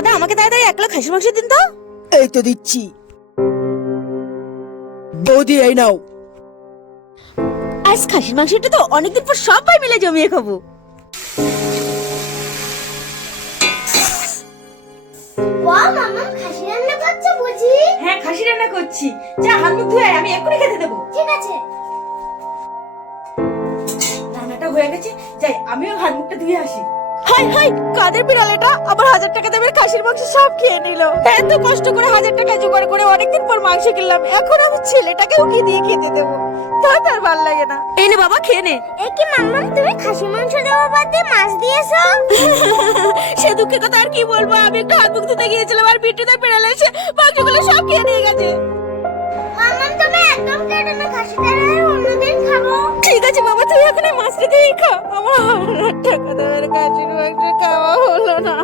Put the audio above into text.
দাদা আমাকে তাড়াতাড়ি 1 কিলো খাসির মাংস দিন তো। এই তো দিচ্ছি। বৌদি এই নাও। আজ খাসির মাংসটা তো অনেকদিন পর সবাই মিলে জমিয়ে খাবো। ওয়া মামা খাসি রান্না করছো বুঝি? হ্যাঁ খাসি রান্না করছি, যা হাত মুখ ধুয়ে আয়, আমি এক্ষুনি খেতে দেবো। ঠিক আছে। রান্নাটা হয়ে গেছে, যাই আমিও হাত মুখটা ধুয়ে আসি। হাই হাই, কাদের বিড়াল এটা, আবার 1000 টাকা দামের খাসির মাংস সব খেয়ে নিল। এত কষ্ট করে 1000 টাকা জোগাড় করে অনেকদিন পর মাংস কিনলাম, এখন আমি ছেলেটাকেও কি দিয়ে খেতে দেবো? তার ভালো লাগে না। এই নে বাবা খেয়ে নে। এ কি মাম্মা তুমি খাসি মাংস দেওয়া বাদ দিয়ে মাছ দিয়েছো? সে দুঃখের কথা আর কি বলবো, আমি একটু হাত মুখ ধুতে গিয়েছিলাম আর বিট্টুদা বিড়াল এসে মাংসগুলো সব খেয়ে নিয়ে গেছে। মাম্মা তুমি একদম কেটে না, খাসিটা অন্যদিন খাবো। ঠিক আছে বাবা, তুই এখন মাছটা দিয়ে খা, আমার 1000 টাকা দামের খাসির মাংস খাওয়া হলো না।